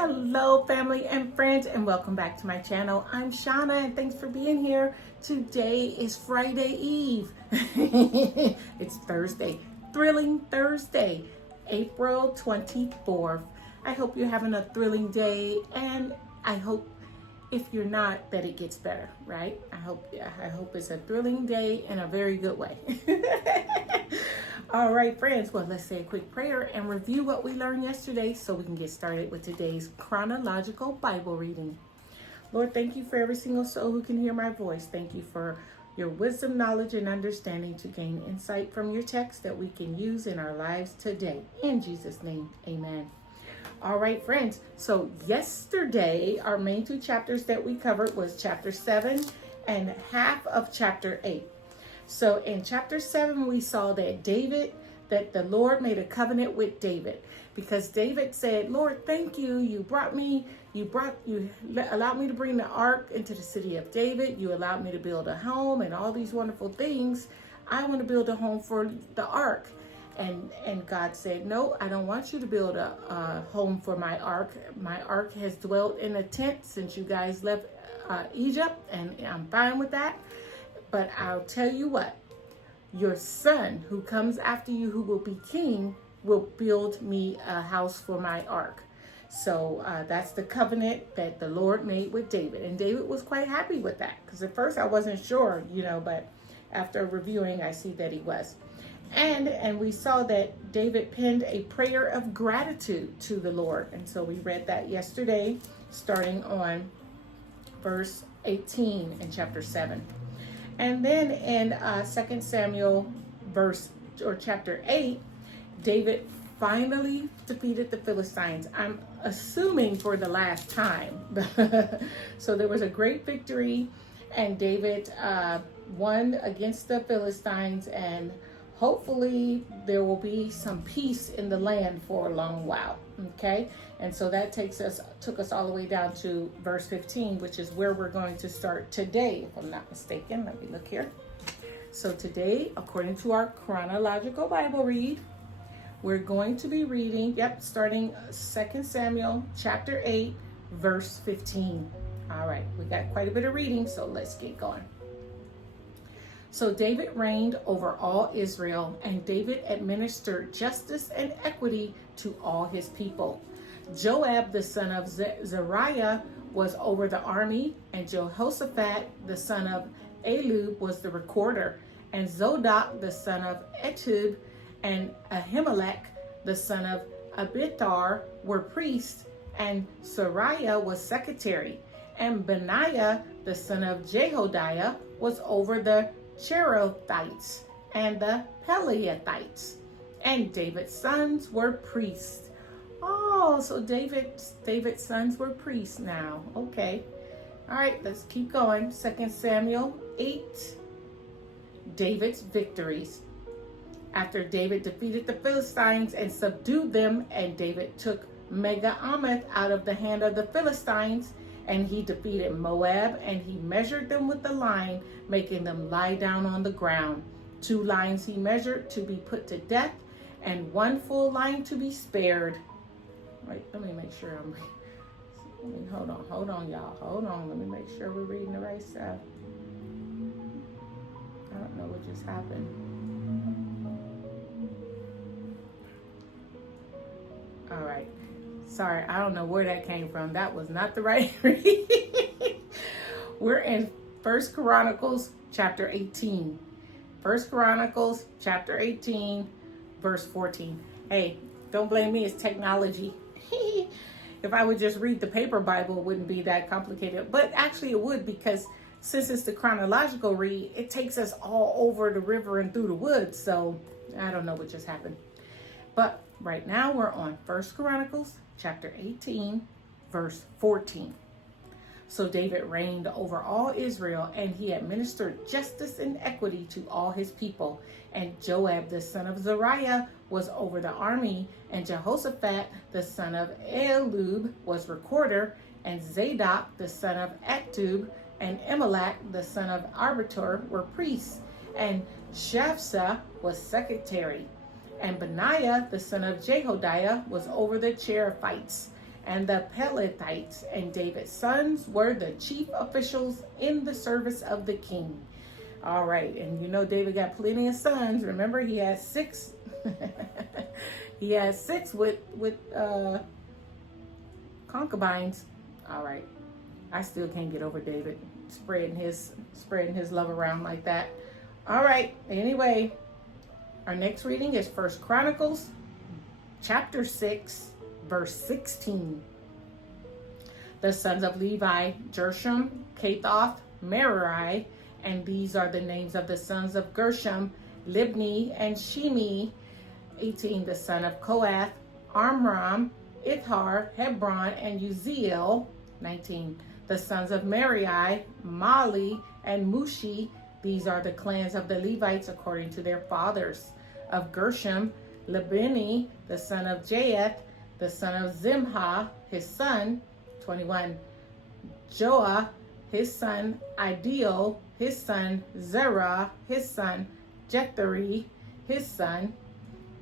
Hello, family and friends, and welcome back to my channel. I'm Shauna, and thanks for being here. Today is Friday Eve. It's Thursday, thrilling Thursday, April 24th. I hope you're having a thrilling day, and I hope if you're not, that it gets better, right? I hope it's a thrilling day in a very good way. All right, friends. Well, let's say a quick prayer and review what we learned yesterday so we can get started with today's chronological Bible reading. Lord, thank you for every single soul who can hear my voice. Thank you for your wisdom, knowledge, and understanding to gain insight from your text that we can use in our lives today. In Jesus' name, amen. All right, friends. So yesterday, our main two chapters that we covered was chapter 7 and half of chapter 8. So in chapter 7, we saw that the Lord made a covenant with David, because David said, Lord, thank you. You allowed me to bring the ark into the city of David. You allowed me to build a home and all these wonderful things. I want to build a home for the ark. And God said, no, I don't want you to build a home for my ark. My ark has dwelt in a tent since you guys left Egypt, and I'm fine with that. But I'll tell you what, your son who comes after you, who will be king, will build me a house for my ark. So that's the covenant that the Lord made with David. And David was quite happy with that, because at first I wasn't sure, but after reviewing, I see that he was. And we saw that David penned a prayer of gratitude to the Lord. And so we read that yesterday, starting on verse 18 in chapter 7. And then in 2 Samuel chapter 8, David finally defeated the Philistines. I'm assuming for the last time. So there was a great victory, and David won against the Philistines, and hopefully there will be some peace in the land for a long while. Okay, and so that took us all the way down to verse 15, which is where we're going to start today, if I'm not mistaken. Let me look here. So today, according to our chronological Bible read, we're going to be reading, starting 2 Samuel chapter 8, verse 15. All right, we got quite a bit of reading, so let's get going. So David reigned over all Israel, and David administered justice and equity to all his people. Joab, the son of Zeruiah, was over the army, and Jehoshaphat, the son of Ahilud, was the recorder, and Zodok, the son of Etub, and Ahimelech, the son of Abiathar, were priests, and Sariah was secretary, and Benaiah, the son of Jehodiah, was over the Cherethites and the Pelethites, and David's sons were priests. Oh, so David's sons were priests now. Okay. All right, let's keep going. 2 Samuel 8, David's victories. After David defeated the Philistines and subdued them, and David took Megaamath out of the hand of the Philistines, and he defeated Moab, and he measured them with the line, making them lie down on the ground. 2 lines he measured to be put to death, and 1 full line to be spared. Wait, let me make sure hold on, y'all. Hold on, let me make sure we're reading the right stuff. I don't know what just happened. All right. Sorry, I don't know where that came from. That was not the right read. We're in 1 Chronicles chapter 18. 1 Chronicles chapter 18, verse 14. Hey, don't blame me, it's technology. If I would just read the paper Bible, it wouldn't be that complicated. But actually it would, because since it's the chronological read, it takes us all over the river and through the woods. So I don't know what just happened. But right now we're on 1 Chronicles chapter 18, verse 14. So David reigned over all Israel, and he administered justice and equity to all his people. And Joab, the son of Zeruiah, was over the army, and Jehoshaphat, the son of Ahilud, was recorder, and Zadok, the son of Etub, and Ahimelech, the son of Abiathar, were priests, and Shapha was secretary. And Benaiah, the son of Jehodiah, was over the Cherethites, and the Pelethites. And David's sons were the chief officials in the service of the king. All right, and you know David got plenty of sons. Remember, he had 6. He had 6 with concubines. All right, I still can't get over David spreading his love around like that. All right, anyway, our next reading is 1 Chronicles chapter 6, verse 16. The sons of Levi: Gershom, Kathoth, Merari. And these are the names of the sons of Gershom: Libni and Shimi. 18. The son of Kohath: Amram, Ithar, Hebron, and Uziel. 19. The sons of Merari: Mali and Mushi. These are the clans of the Levites according to their fathers. Of Gershom: Libni, the son of Jaeth, the son of Zimha, his son. 21. Joah, his son. Ideal, his son. Zerah, his son. Jetheri, his son.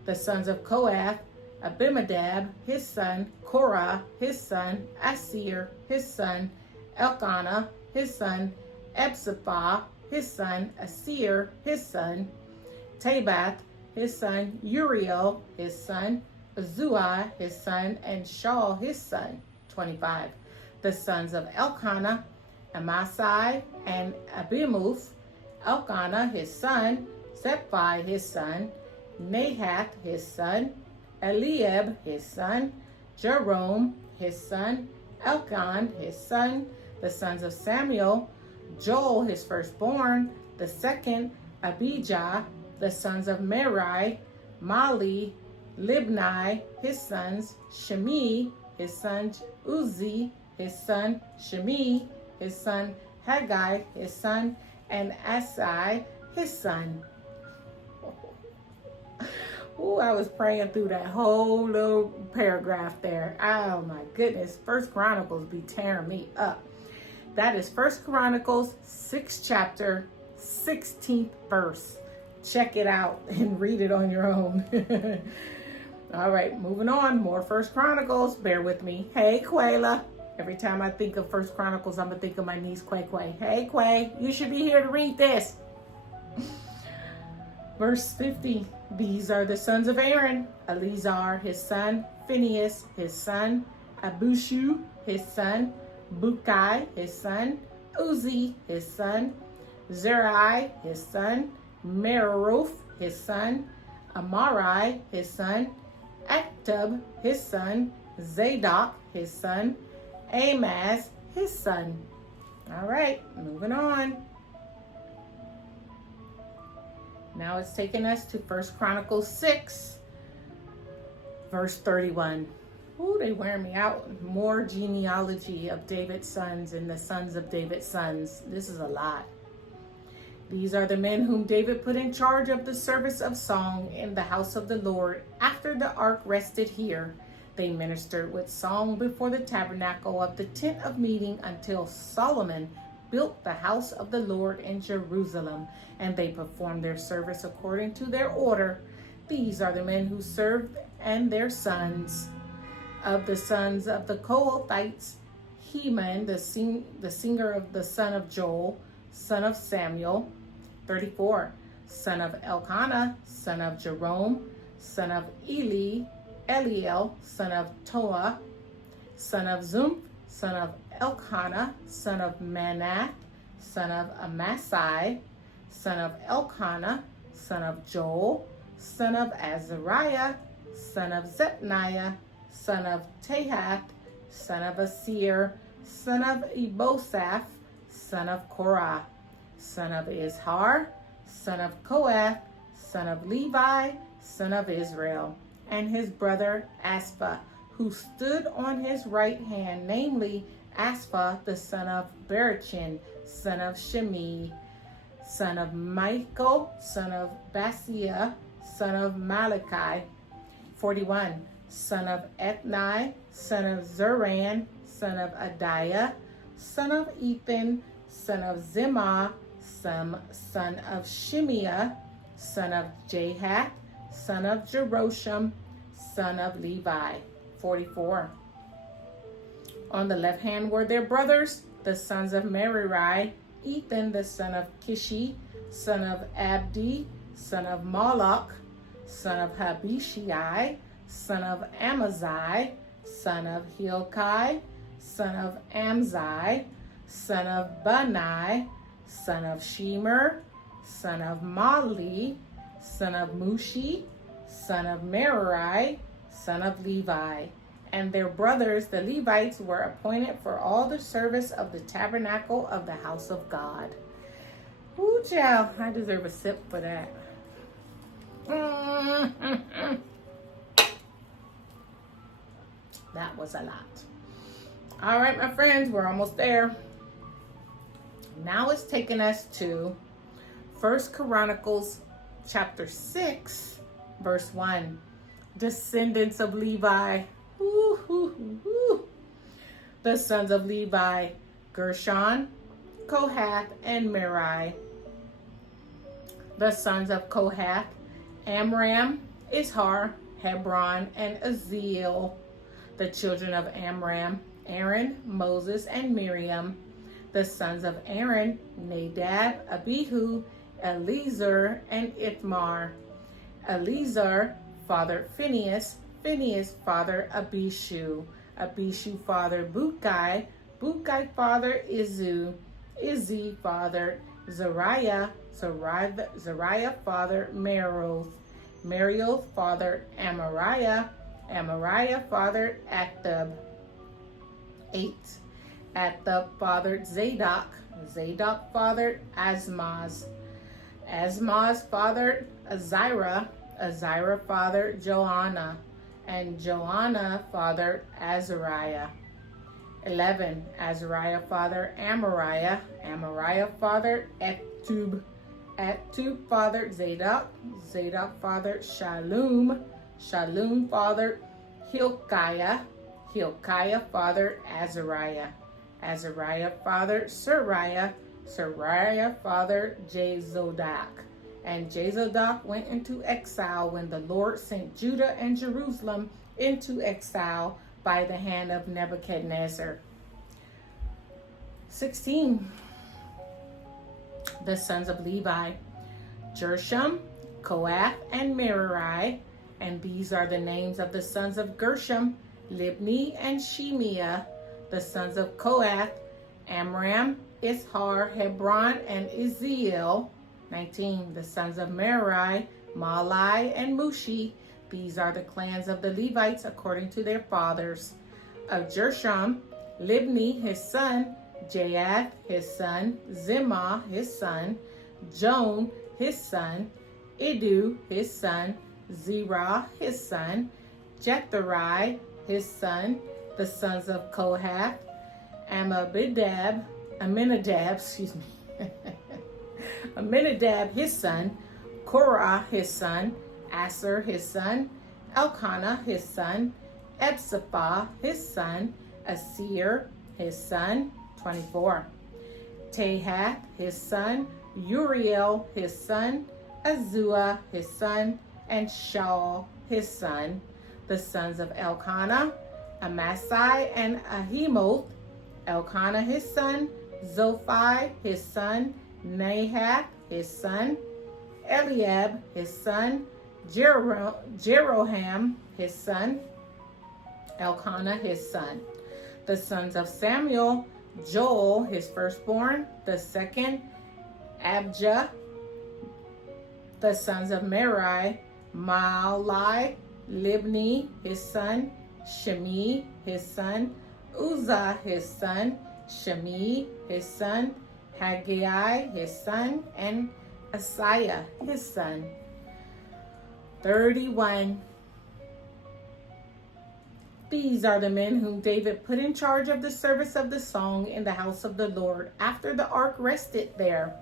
The sons of Kohath: Abimadab, his son. Korah, his son. Asir, his son. Elkanah, his son. Ebsapha, his son. Asir, his son. Tabath, his son. Uriel, his son. Azui, his son. And Shaul, his son. 25. The sons of Elkanah: Amasai and Abimuth. Elkanah, his son. Zephi, his son. Nahath, his son. Eliab, his son. Jerome, his son. Elkan, his son. The sons of Samuel: Joel, his firstborn. The second, Abijah. The sons of Merari: Mali, Libni, his sons. Shemi, his son. Uzi, his son. Shemi, his son. Haggai, his son. And Asai, his son. Ooh, I was praying through that whole little paragraph there. Oh my goodness. 1 Chronicles be tearing me up. That is 1 Chronicles 6th chapter, 16th verse. Check it out and read it on your own. All right, moving on. More 1 Chronicles. Bear with me. Hey, Quayla. Every time I think of 1 Chronicles, I'm going to think of my niece, Quay. Hey, Quay, you should be here to read this. Verse 50. These are the sons of Aaron: Eleazar, his son. Phinehas, his son. Abushu, his son. Bukai, his son. Uzi, his son. Zerai, his son. Meroth, his son. Amarai, his son. Actub, his son. Zadok, his son. Amaz, his son. All right, moving on. Now it's taking us to 1 Chronicles 6, verse 31. Ooh, they wear me out. More genealogy of David's sons and the sons of David's sons. This is a lot. These are the men whom David put in charge of the service of song in the house of the Lord after the ark rested here. They ministered with song before the tabernacle of the tent of meeting until Solomon built the house of the Lord in Jerusalem, and they performed their service according to their order. These are the men who served and their sons. Of the sons of the Kohathites: Heman, the singer of the son of Joel, son of Samuel. 34. Son of Elkanah, son of Jerome, son of Eliel, son of Toa, son of Zumph, son of Elkanah, son of Manath, son of Amasai, son of Elkanah, son of Joel, son of Azariah, son of Zephaniah, son of Tahath, son of Asir, son of Ebosaph, son of Korah, son of Izhar, son of Kohath, son of Levi, son of Israel, and his brother Aspha, who stood on his right hand, namely Aspha, the son of Berachin, son of Shemi, son of Michael, son of Basia, son of Malachi. 41. Son of Ethni, son of Zeran, son of Adiah, son of Ethan, son of Zimmah, son of Shimeah, son of Jahath, son of Jerosham, son of Levi. 44. On the left hand were their brothers, the sons of Merari, Ethan, the son of Kishi, son of Abdi, son of Moloch, son of Habishai, son of Amaziah, son of Hilkai, son of Amzai, son of Bani, son of Shemer, son of Mali, son of Mushi, son of Merari, son of Levi. And their brothers, the Levites, were appointed for all the service of the tabernacle of the house of God. Ooh, child, I deserve a sip for that. That was a lot. All right, my friends, we're almost there. Now it's taking us to 1 Chronicles chapter 6, verse 1. Descendants of Levi. Woo, woo, woo. The sons of Levi, Gershon, Kohath, and Merari. The sons of Kohath, Amram, Ishar, Hebron, and Aziel. The children of Amram, Aaron, Moses, and Miriam. The sons of Aaron, Nadab, Abihu, Eleazar, and Ithamar. Eleazar fathered Phinehas, Phinehas fathered Abishu, Abishu fathered Bukai, Bukai fathered Izu, Izzi fathered Zariah, Zariah fathered Merioth, Merioth fathered Amariah, Amariah fathered Aktab. 8. Aktab fathered Zadok, Zadok fathered Asmaz, Asmaz fathered Azirah, Azirah fathered Joanna, and Joanna fathered Azariah. 11. Azariah fathered Amariah, Amariah fathered Ektub, Ektub fathered Zadok, Zadok fathered Shallum, Shallum fathered Hilkiah, Hilkiah fathered Azariah, Azariah fathered Sariah, Sariah fathered Jezodak. And Jezodak went into exile when the Lord sent Judah and Jerusalem into exile by the hand of Nebuchadnezzar. 16. The sons of Levi, Gershom, Kohath, and Merari. And these are the names of the sons of Gershom, Libni and Shemiah. The sons of Kohath, Amram, Ishar, Hebron, and Iziel. 19. The sons of Merari, Malai, and Mushi. These are the clans of the Levites according to their fathers. Of Gershom, Libni, his son, Jahath, his son, Zimmah, his son, Joan, his son, Idu, his son, Zerah, his son, Jetheri, his son. The sons of Kohath, Aminadab, Aminadab, his son, Korah, his son, Asher, his son, Elkanah, his son, Ebsapha, his son, Asir, his son. 24. Tahath, his son, Uriel, his son, Azua, his son, and Shaul, his son. The sons of Elkanah, Amasai, and Ahimoth. Elkanah, his son, Zophai, his son, Nahath, his son, Eliab, his son, Jeroham, his son, Elkanah, his son. The sons of Samuel, Joel, his firstborn. The second, Abijah. The sons of Merari, Mahli, Libni, his son, Shimi, his son, Uzzah, his son, Shimi, his son, Haggai, his son, and Asaiah, his son. 31. These are the men whom David put in charge of the service of the song in the house of the Lord after the ark rested there.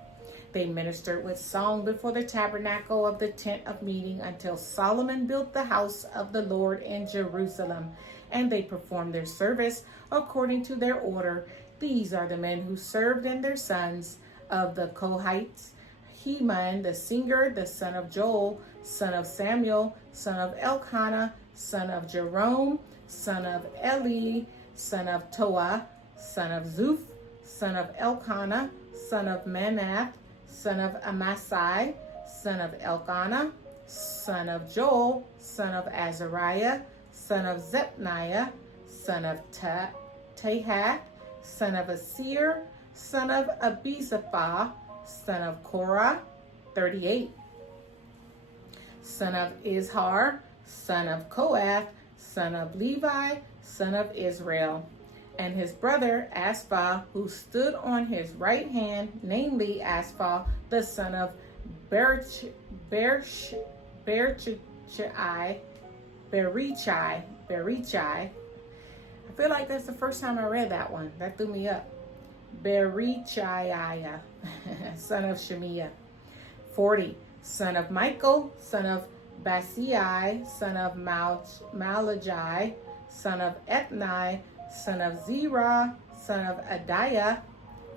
They ministered with song before the tabernacle of the tent of meeting until Solomon built the house of the Lord in Jerusalem, and they performed their service according to their order. These are the men who served and their sons. Of the Kohites, Heman the singer, the son of Joel, son of Samuel, son of Elkanah, son of Jerome, son of Eli, son of Toah, son of Zuph, son of Elkanah, son of Manath, son of Amasai, son of Elkanah, son of Joel, son of Azariah, son of Zephaniah, son of Tahath, son of Asir, son of Abizapha, son of Korah, 38. Son of Izhar, son of Kohath, son of Levi, son of Israel. And his brother Aspah, who stood on his right hand, namely Aspah, the son of Berichai. I feel like that's the first time I read that one. That threw me up. Berichaiah, son of Shemiah. 40. Son of Michael, son of Basii, son of Malagi, son of Etni, son of Zerah, son of Adiah.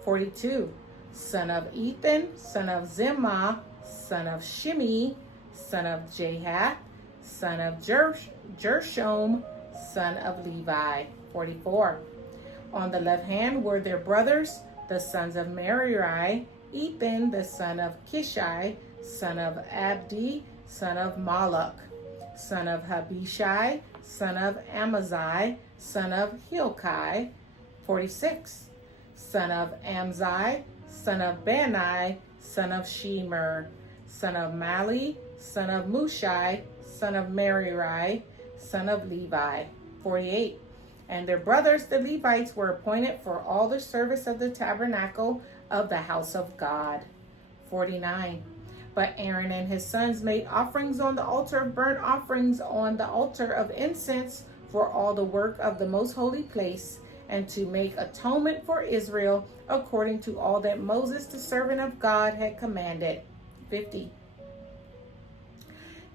42. Son of Ethan, son of Zimmah, son of Shimi, son of Jahath, son of Gershom, son of Levi. 44. On the left hand were their brothers, the sons of Merari, Ethan, the son of Kishai, son of Abdi, son of Malach, son of Habishai, son of Amaziah, son of Hilkai. 46. Son of Amzai, son of Bani, son of Shemer, son of Mali, son of Mushai, son of Merari, son of Levi. 48. And their brothers, the Levites, were appointed for all the service of the tabernacle of the house of God. 49. But Aaron and his sons made offerings on the altar of burnt offerings on the altar of incense for all the work of the most holy place, and to make atonement for Israel according to all that Moses, the servant of God, had commanded. 50.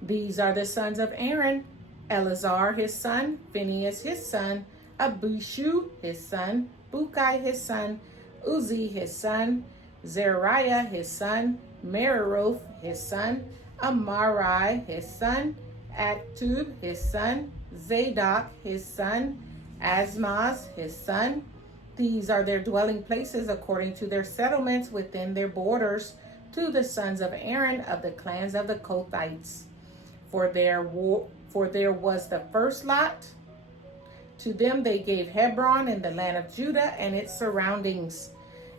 These are the sons of Aaron: Eleazar his son, Phinehas his son, Abishu his son, Bukai his son, Uzi his son, Zeriah his son, Meriroth his son, Amarai his son, Atub his son, Zadok his son, Asmaz his son. These are their dwelling places according to their settlements within their borders, to the sons of Aaron of the clans of the Kohathites. For there was the first lot. To them they gave Hebron in the land of Judah and its surroundings,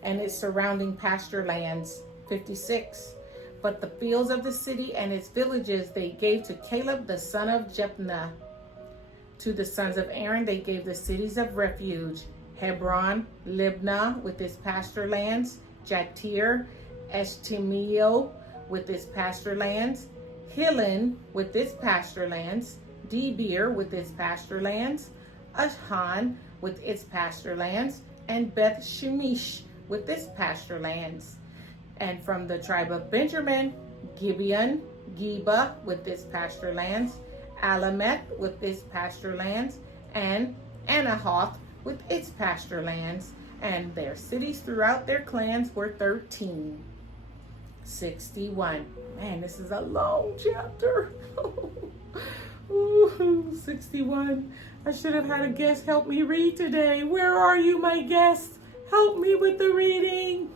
and its surrounding pasture lands. 56. But the fields of the city and its villages they gave to Caleb the son of Jephunneh. To the sons of Aaron they gave the cities of refuge: Hebron, Libnah with its pasture lands, Jatir, Eshtemoa with its pasture lands, Hilen with its pasture lands, Debir with its pasture lands, Ashhan with its pasture lands, and Beth Shemesh with its pasture lands. And from the tribe of Benjamin, Gibeon, Geba with its pasture lands, Alameth with its pasture lands, and Anahoth with its pasture lands, and their cities throughout their clans were 13. 61. Man, this is a long chapter. Ooh, 61. I should have had a guest help me read today. Where are you, my guest? Help me with the reading.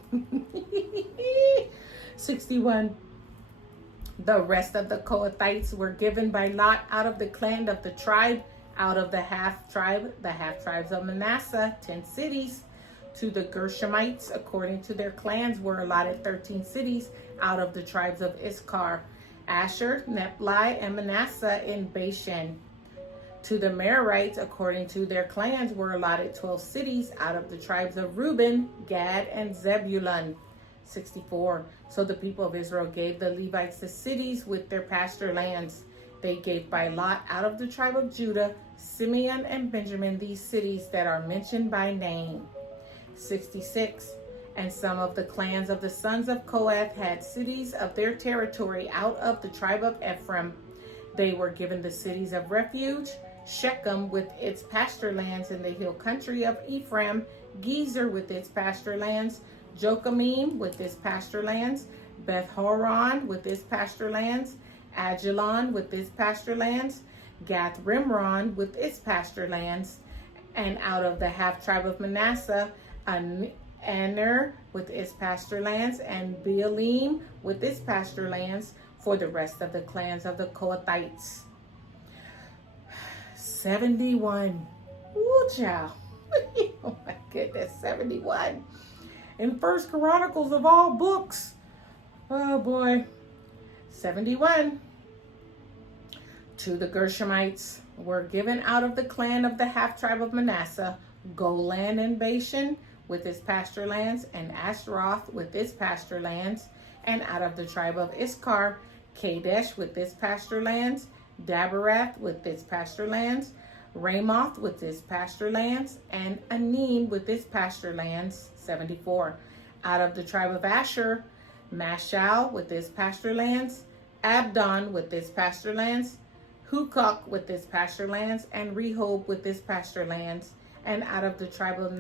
61. The rest of the Kohathites were given by lot out of the clan of the tribe, out of the half tribes of Manasseh, 10 cities. To the Gershomites, according to their clans, were allotted 13 cities out of the tribes of Issachar, Asher, Naphtali, and Manasseh in Bashan. To the Merarites, according to their clans, were allotted 12 cities out of the tribes of Reuben, Gad, and Zebulun. 64. So the people of Israel gave the Levites the cities with their pasture lands. They gave by lot out of the tribe of Judah, Simeon, and Benjamin these cities that are mentioned by name. 66. And some of the clans of the sons of Kohath had cities of their territory out of the tribe of Ephraim. They were given the cities of refuge: Shechem with its pasture lands in the hill country of Ephraim, Gezer with its pasture lands, Jokamim with its pasture lands, Beth Horon with its pasture lands, Ajalon with its pasture lands, Gath Rimron with its pasture lands, And out of the half tribe of Manasseh, Aner with its pasture lands, and Baalim with its pasture lands, for the rest of the clans of the Kohathites. 71. Woo, child. Oh my goodness, 71. In First Chronicles of all books. Oh boy. 71. To the Gershomites were given out of the clan of the half tribe of Manasseh, Golan and Bashan with its pasture lands, and Ashtaroth with its pasture lands, and out of the tribe of Issachar, Kadesh with its pasture lands, Daberath with its pasture lands, Ramoth with its pasture lands, and Anim with its pasture lands. 74. Out of the tribe of Asher, Mashal with its pasture lands, Abdon with its pasture lands, Hukok with its pasture lands, and Rehob with its pasture lands. And out of the tribe of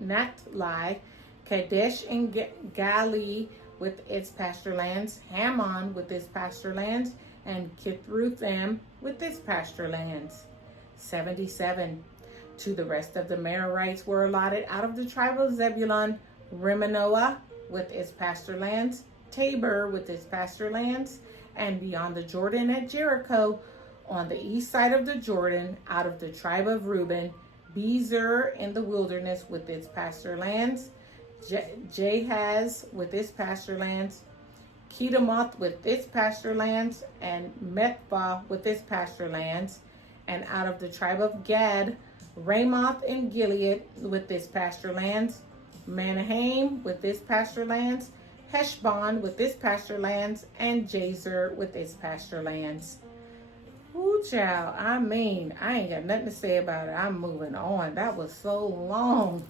Naphtali, Kadesh and Gali with its pasture lands, Hammon with its pasture lands, and Kithruthim with its pasture lands. 77. To the rest of the Merarites were allotted out of the tribe of Zebulun, Rimanoah with its pasture lands, Tabor with its pasture lands, and beyond the Jordan at Jericho, on the east side of the Jordan, out of the tribe of Reuben, Bezer in the wilderness with its pasture lands, Jahaz with its pasture lands, Kedemoth with its pasture lands, and Methbah with its pasture lands. And out of the tribe of Gad, Ramoth in Gilead with its pasture lands, Manahaim with its pasture lands, Heshbon with its pasture lands, and Jazer with its pasture lands. Ooh, child, I ain't got nothing to say about it. I'm moving on. That was so long.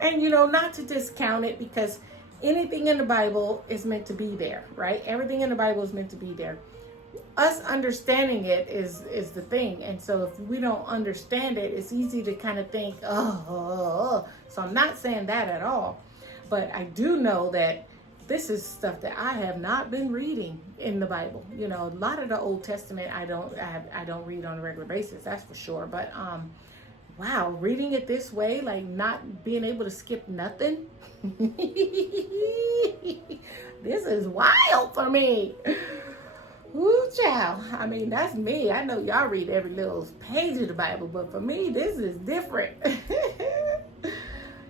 And, not to discount it, because anything in the Bible is meant to be there, right? Everything in the Bible is meant to be there. Us understanding it is the thing. And so if we don't understand it, it's easy to kind of think, oh. So I'm not saying that at all. But I do know that this is stuff that I have not been reading in the Bible. A lot of the Old Testament I don't read on a regular basis, that's for sure. But wow, reading it this way, like not being able to skip nothing. This is wild for me. Ooh, child. That's me. I know y'all read every little page of the Bible, but for me, this is different.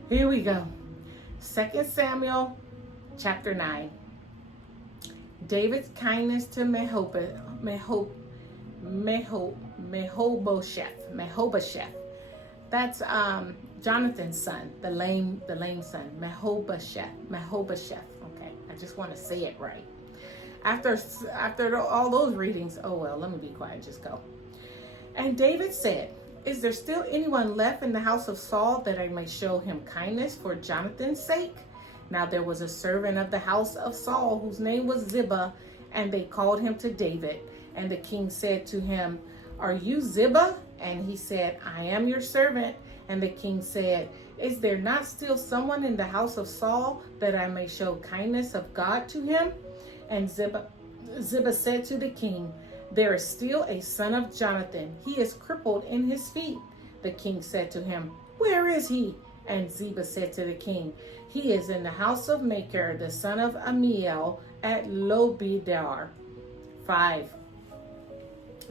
Here we go. 2 Samuel chapter 9. David's kindness to Mephibosheth. That's Jonathan's son, the lame son, Mephibosheth. Okay, I just want to say it right. After all those readings, oh well, let me be quiet, just go. And David said, "Is there still anyone left in the house of Saul that I may show him kindness for Jonathan's sake?" Now there was a servant of the house of Saul whose name was Ziba, and they called him to David. And the king said to him, "Are you Ziba?" And he said, "I am your servant." And the king said, "Is there not still someone in the house of Saul that I may show kindness of God to him?" And Ziba said to the king, "There is still a son of Jonathan. He is crippled in his feet." The king said to him, "Where is he?" And Ziba said to the king, "He is in the house of Machir, the son of Amiel, at Lobidar." 5.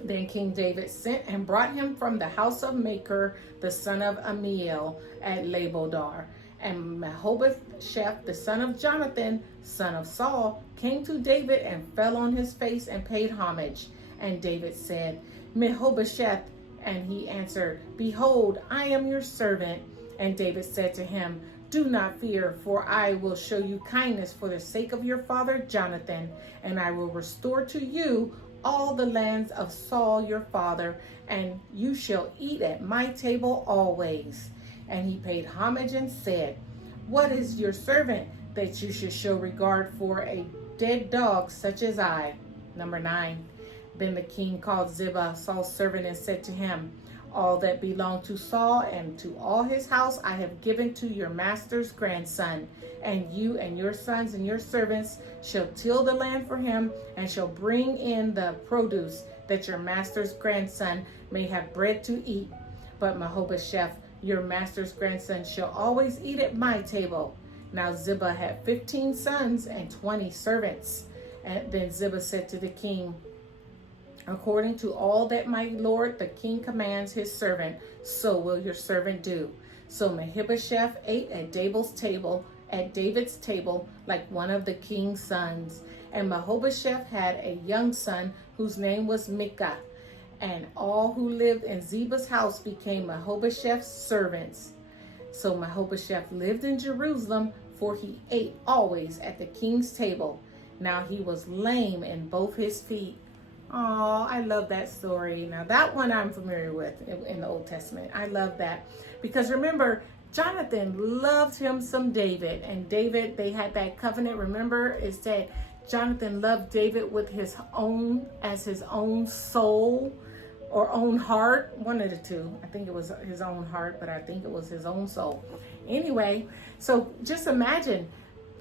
Then King David sent and brought him from the house of Machir, the son of Amiel, at Labodar. And Mephibosheth, the son of Jonathan, son of Saul, came to David and fell on his face and paid homage. And David said, "Mephibosheth," and he answered, "Behold, I am your servant." And David said to him, "Do not fear, for I will show you kindness for the sake of your father Jonathan, and I will restore to you all the lands of Saul your father, and you shall eat at my table always." And he paid homage and said, "What is your servant that you should show regard for a dead dog such as I?" Number 9. Then the king called Ziba, Saul's servant, and said to him, "All that belonged to Saul and to all his house I have given to your master's grandson, and you and your sons and your servants shall till the land for him, and shall bring in the produce, that your master's grandson may have bread to eat. But Mephibosheth, your master's grandson, shall always eat at my table. Now Ziba had 15 sons and 20 servants. And then Ziba said to the king, according to all that my lord the king commands his servant, so will your servant do. So Mephibosheth ate at David's table like one of the king's sons. And Mephibosheth had a young son whose name was Micah. And all who lived in Ziba's house became Mephibosheth's servants. So Mephibosheth lived in Jerusalem, for he ate always at the king's table. Now he was lame in both his feet. Oh, I love that story. Now that one I'm familiar with in the Old Testament. I love that because remember, Jonathan loved him some David, and David, they had that covenant. Remember, it said Jonathan loved David with his own soul or own heart. One of the two. I think it was his own heart, but I think it was his own soul. Anyway, so just imagine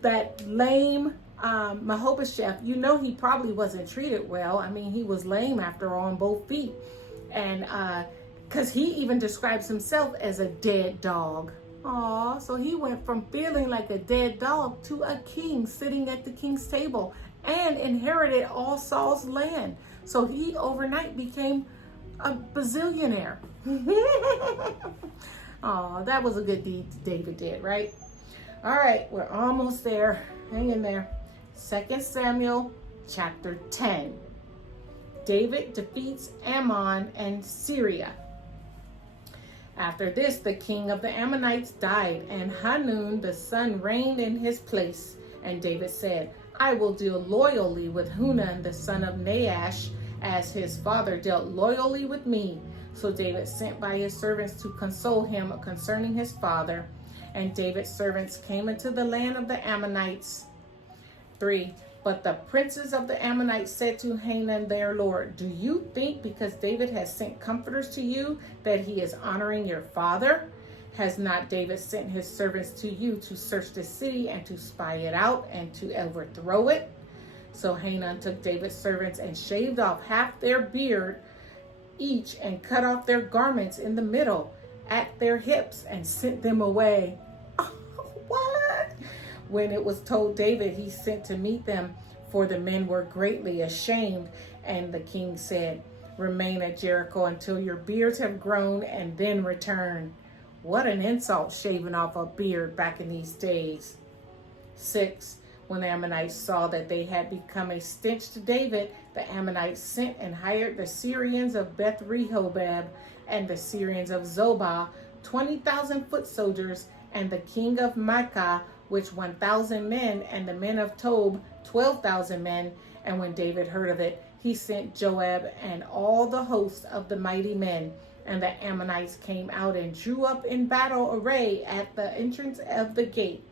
that lame Mephibosheth, he probably wasn't treated well. I mean, he was lame after all on both feet. And because he even describes himself as a dead dog. Aw, so he went from feeling like a dead dog to a king sitting at the king's table and inherited all Saul's land. So he overnight became a bazillionaire. Aw, that was a good deed David did, right? All right, we're almost there. Hang in there. 2 Samuel chapter 10. David defeats Ammon and Syria. After this, the king of the Ammonites died, and Hanun the son reigned in his place. And David said, I will deal loyally with Hanun the son of Nahash, as his father dealt loyally with me. So David sent by his servants to console him concerning his father. And David's servants came into the land of the Ammonites. 3. But the princes of the Ammonites said to Hanun their lord, do you think because David has sent comforters to you that he is honoring your father? Has not David sent his servants to you to search the city and to spy it out and to overthrow it? So Hanun took David's servants and shaved off half their beard each and cut off their garments in the middle at their hips and sent them away. What? When it was told David, he sent to meet them, for the men were greatly ashamed. And the king said, remain at Jericho until your beards have grown and then return. What an insult, shaving off a beard back in these days. 6. When the Ammonites saw that they had become a stench to David, the Ammonites sent and hired the Syrians of Beth Rehob and the Syrians of Zobah, 20,000 foot soldiers, and the king of Maacah, which 1,000 men, and the men of Tob, 12,000 men. And when David heard of it, he sent Joab and all the host of the mighty men. And the Ammonites came out and drew up in battle array at the entrance of the gate.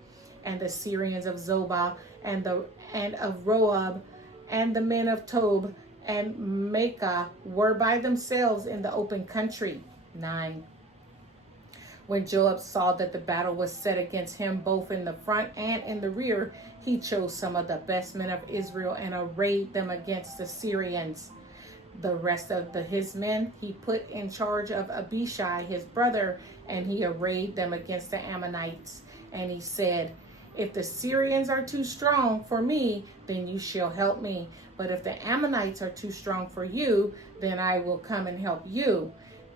And the Syrians of Zobah and of Roab and the men of Tob and Maacah were by themselves in the open country. 9. When Joab saw that the battle was set against him both in the front and in the rear, he chose some of the best men of Israel and arrayed them against the Syrians. The rest of his men he put in charge of Abishai, his brother, and he arrayed them against the Ammonites. And he said, if the Syrians are too strong for me, then you shall help me. But if the Ammonites are too strong for you, then I will come and help you.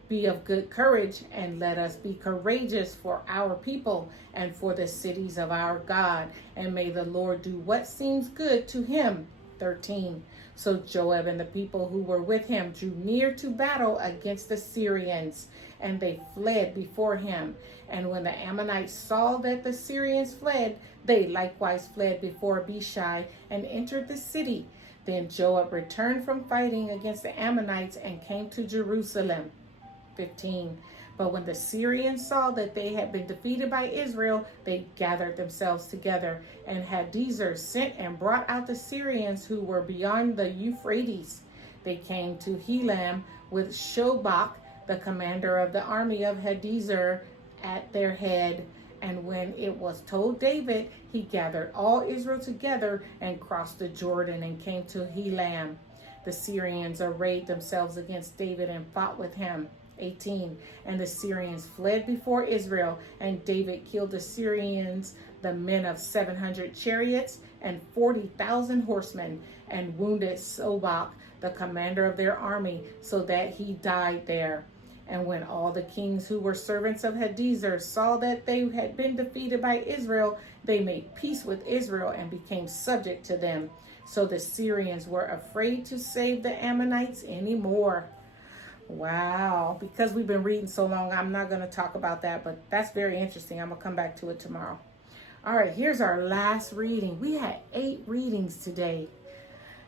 Be of good courage, and let us be courageous for our people and for the cities of our God. And may the Lord do what seems good to him. 13. So Joab and the people who were with him drew near to battle against the Syrians, and they fled before him. And when the Ammonites saw that the Syrians fled, they likewise fled before Abishai and entered the city. Then Joab returned from fighting against the Ammonites and came to Jerusalem. 15. But when the Syrians saw that they had been defeated by Israel, they gathered themselves together, and Hadaezer sent and brought out the Syrians who were beyond the Euphrates. They came to Helam with Shobach, the commander of the army of Hadaezer, at their head. And when it was told David, he gathered all Israel together and crossed the Jordan and came to Helam. The Syrians arrayed themselves against David and fought with him. 18. And the Syrians fled before Israel, and David killed the Syrians, the men of 700 chariots and 40,000 horsemen, and wounded Sobach, the commander of their army, so that he died there. And when all the kings who were servants of Hadaezer saw that they had been defeated by Israel, they made peace with Israel and became subject to them. So the Syrians were afraid to save the Ammonites anymore. Wow. Because we've been reading so long, I'm not going to talk about that, but that's very interesting. I'm going to come back to it tomorrow. All right, here's our last reading. We had 8 readings today.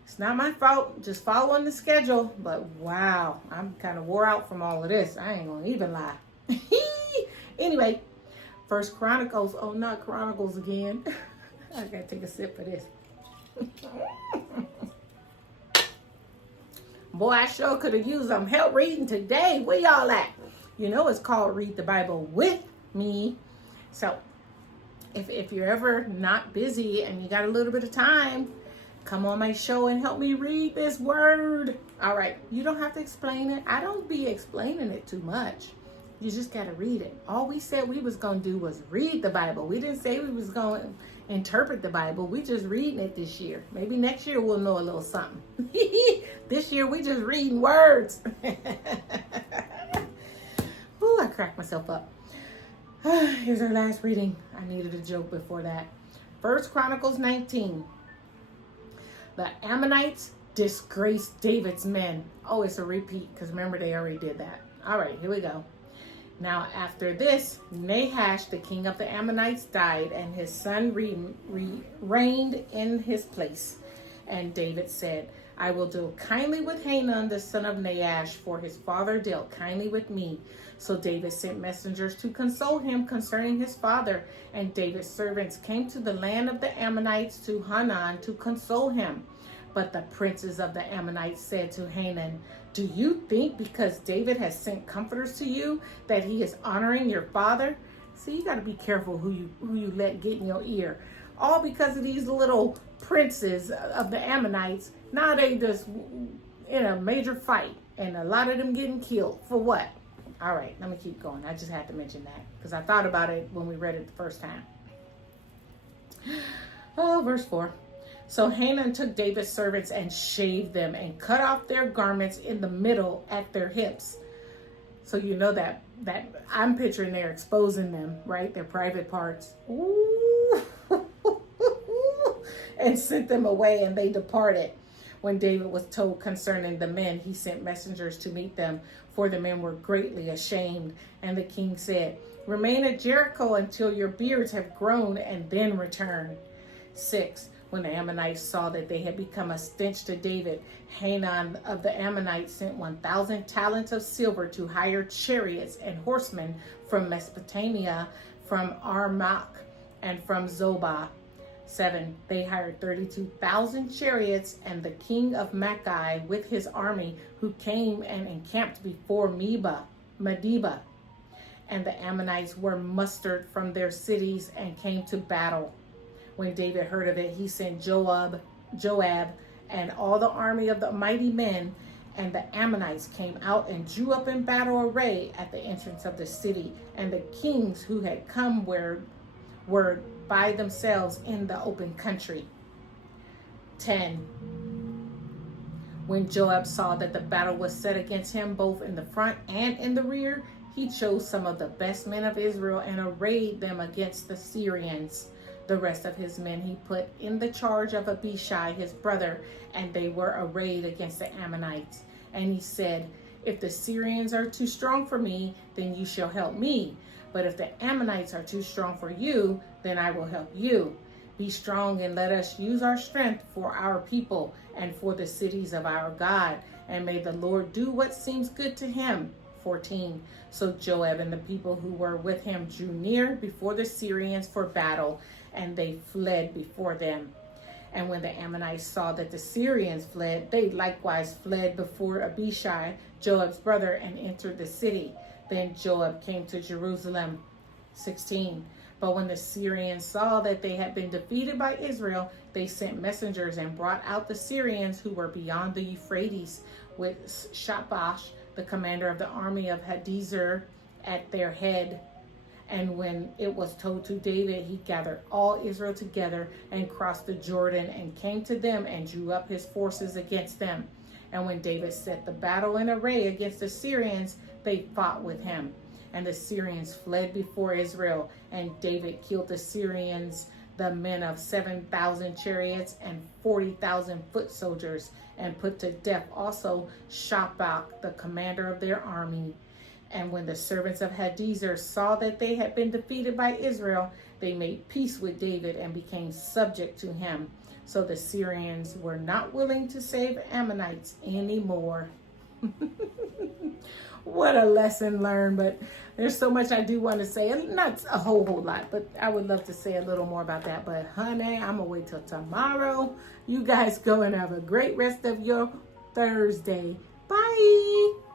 It's not my fault, just following the schedule, but wow, I'm kind of wore out from all of this. I ain't gonna even lie. Anyway, First Chronicles, oh, not Chronicles again. I gotta take a sip for this. Boy, I sure could have used some help reading today. Where y'all at? You know it's called Read the Bible with me. So if you're ever not busy and you got a little bit of time, come on my show and help me read this word. All right, you don't have to explain it. I don't be explaining it too much. You just got to read it. All we said we was going to do was read the Bible. We didn't say we was going to interpret the Bible. We just reading it this year. Maybe next year we'll know a little something. This year we just reading words. Ooh, I cracked myself up. Here's our last reading. I needed a joke before that. First Chronicles 19. The Ammonites disgraced David's men. Oh, it's a repeat because remember they already did that. All right, here we go. Now after this, Nahash, the king of the Ammonites, died, and his son reigned in his place. And David said, I will deal kindly with Hanun, the son of Nahash, for his father dealt kindly with me. So David sent messengers to console him concerning his father. And David's servants came to the land of the Ammonites to Hanun to console him. But the princes of the Ammonites said to Hanun, do you think because David has sent comforters to you that he is honoring your father? See, you got to be careful who you let get in your ear. All because of these little princes of the Ammonites. Now they just in a major fight and a lot of them getting killed. For what? All right, let me keep going. I just had to mention that because I thought about it when we read it the first time. Oh, verse 4. So Hanun took David's servants and shaved them and cut off their garments in the middle at their hips. So you know that I'm picturing they're exposing them, right? Their private parts. Ooh. And sent them away, and they departed. When David was told concerning the men, he sent messengers to meet them, for the men were greatly ashamed. And the king said, remain at Jericho until your beards have grown, and then return. 6. When the Ammonites saw that they had become a stench to David, Hanun of the Ammonites sent 1,000 talents of silver to hire chariots and horsemen from Mesopotamia, from Armach, and from Zobah. 7. They hired 32,000 chariots, and the king of Makkah with his army, who came and encamped before Medeba. And the Ammonites were mustered from their cities and came to battle. When David heard of it, he sent Joab, and all the army of the mighty men, and the Ammonites came out and drew up in battle array at the entrance of the city. And the kings who had come were by themselves in the open country. 10. When Joab saw that the battle was set against him both in the front and in the rear, he chose some of the best men of Israel and arrayed them against the Syrians. The rest of his men he put in the charge of Abishai, his brother, and they were arrayed against the Ammonites. And he said, if the Syrians are too strong for me, then you shall help me. But if the Ammonites are too strong for you, then I will help you. Be strong and let us use our strength for our people and for the cities of our God. And may the Lord do what seems good to him. 14. So Joab and the people who were with him drew near before the Syrians for battle, and they fled before them. And when the Ammonites saw that the Syrians fled, they likewise fled before Abishai, Joab's brother, and entered the city. Then Joab came to Jerusalem. 16. But when the Syrians saw that they had been defeated by Israel, they sent messengers and brought out the Syrians who were beyond the Euphrates with Shaphash, the commander of the army of Hadazer at their head. And when it was told to David, he gathered all Israel together and crossed the Jordan and came to them and drew up his forces against them. And when David set the battle in array against the Syrians, they fought with him. And the Syrians fled before Israel, and David killed the Syrians, the men of 7,000 chariots and 40,000 foot soldiers, and put to death also Shaphat, the commander of their army. And when the servants of Hadazer saw that they had been defeated by Israel, they made peace with David and became subject to him. So the Syrians were not willing to save Ammonites anymore. What a lesson learned, but there's so much I do want to say. Not a whole lot, but I would love to say a little more about that. But honey, I'm going to wait till tomorrow. You guys go and have a great rest of your Thursday. Bye.